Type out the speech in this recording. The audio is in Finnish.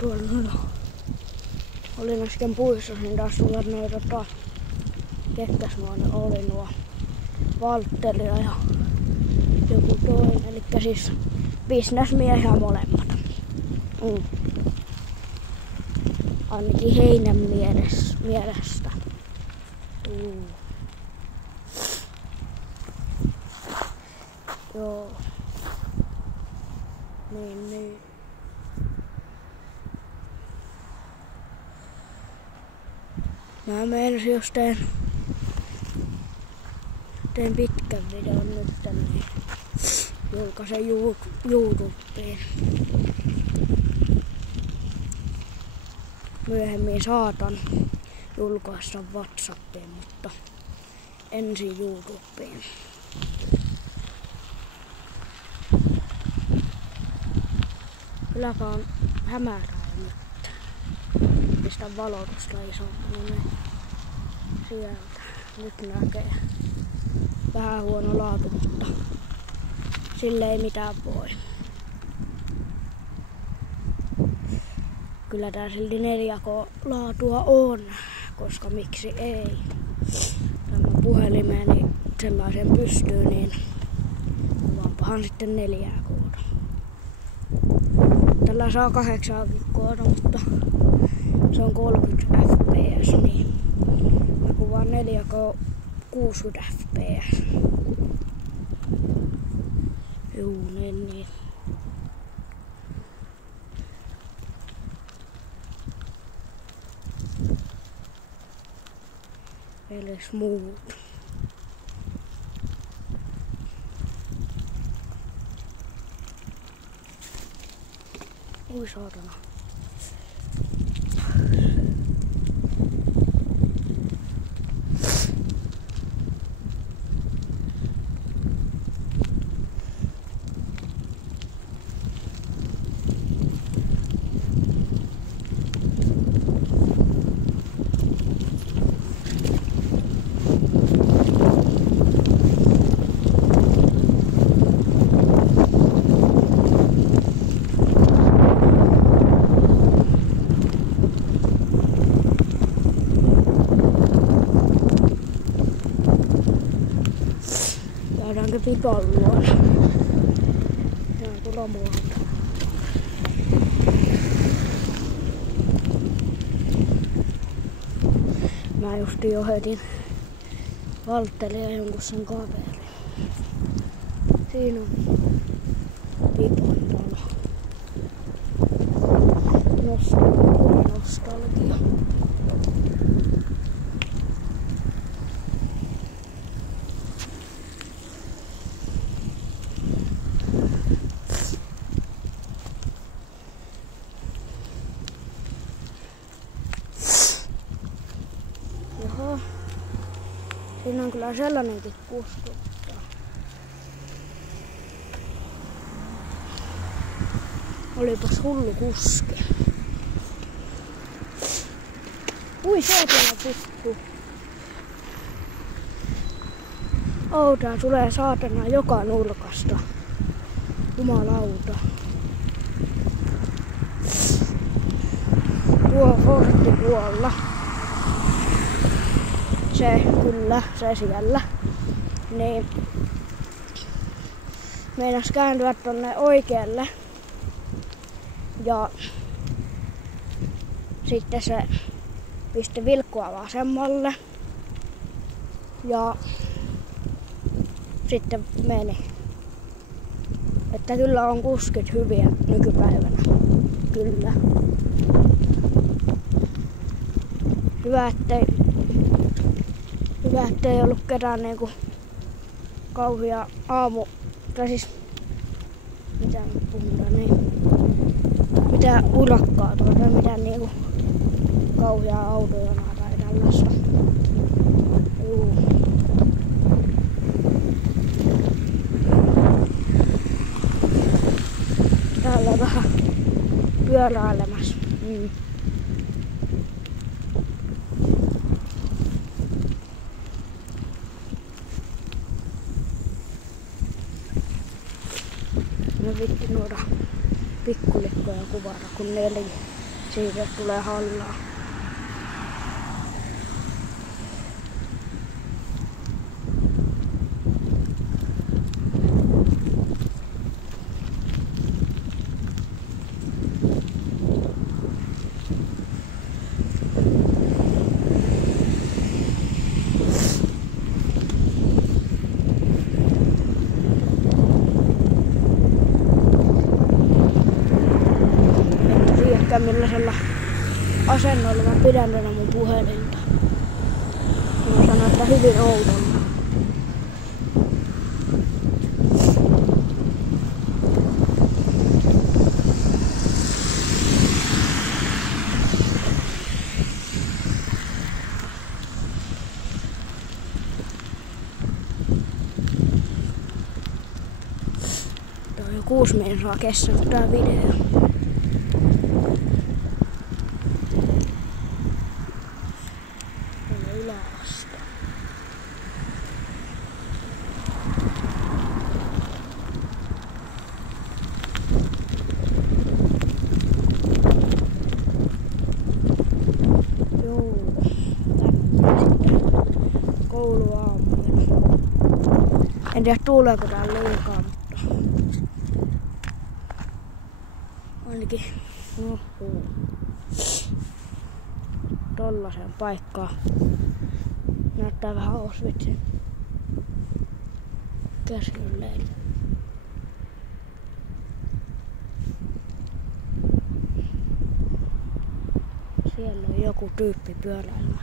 Tuolla olin äsken puissa, niin taas tulla noita ketkäs oli nuo Valtteria ja joku toinen, eli siis bisnesmiehiä molemmat. Ainakin heidän mielestä. Joo. Niin. Mä meinasin, jos teen pitkän videon nyt, niin julkaisen YouTubeen. Myöhemmin saatan julkaista WhatsAppiin, mutta ensin YouTubeen. Kylläpä on hämärää nyt. Pistän valotusta isommin sieltä. Nyt näkee. Vähän huono laatu, mutta sille ei mitään voi. Kyllä tää silti 4K-laatua on, koska miksi ei. Tämä puhelimeni, sen mä sen pystyy, niin kuvaanpahan sitten 4K. Tällä saa 8K, mutta se on 30 fps, niin mä kuvaan 4K 60 fps. Juu, niin. Eli smooth. Ui saatana. Käydäänkö pikan luona? Se on tulla muualta. Mä justi jo heitin Valtteria jonkun sen kaverin. Siinä on Pipan talo. Nostalgia. Siinä on kyllä sellainenkin kuskuttaa. Olipas hullu kuski. Ui, se siellä puttu. Tää tulee saatana joka nurkasta. Jumalauta. Tuo fortti tuolla. Se kyllä, se siellä. Niin meinas kääntyä tonne oikealle. Ja sitten se pisti vilkkua vasemmalle. Ja sitten meni. Että kyllä on kuskit hyviä nykypäivänä. Kyllä. Hyvä, ettei ollut ketään niinku kauhia aamu, tai siis mitä nyt puhutaan, niin mitä urakkaa tuolta, mitä niinku kauhia autojonaa tai tällaista. Juu. Täällä on vähän pyöräilemässä. ne vitti noita pikkulikkoja kuvata, kun neillekin siitä tulee hallaa. Millaisella asennolla mä pidän tätä mun puhelinta. Mä sanon, että hyvin oudolla. Tuo on jo 6 minuuttia kestänyt tää video. Yläaste. Joo, tänne sitten kouluaamuilla. En tiedä tuuleeko täällä liikaa, mutta ainakin tollaseen paikkaan. Näyttää vähän Auschwitzin keskelle. Siellä on joku tyyppi pyöräilemään.